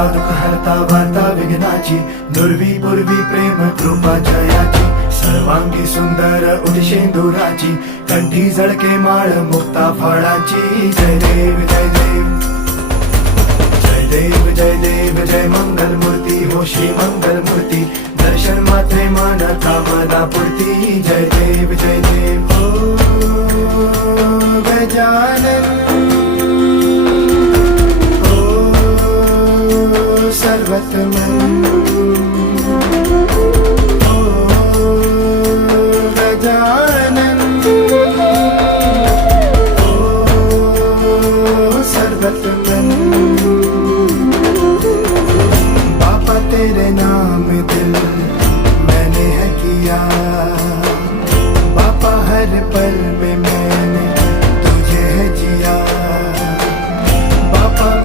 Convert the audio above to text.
हरता दुःख हरता वार्ता विघ्नाची, दुर्वी पूर्वी प्रेम कृपा जयाची, सर्वांगी सुंदर उदिशेंदुराची, कंठी झळके माळ मुक्ता फळाची. जय देव जय देव जय देव जय देव जय मंगल मूर्ती हो श्री मंगल मूर्ती, दर्शन मात्रे मन कामना पूर्ती. जय देव जय देव हो गजानन हो सर्वतमन हो गजानन हो सर्वतमन. तेरे नाम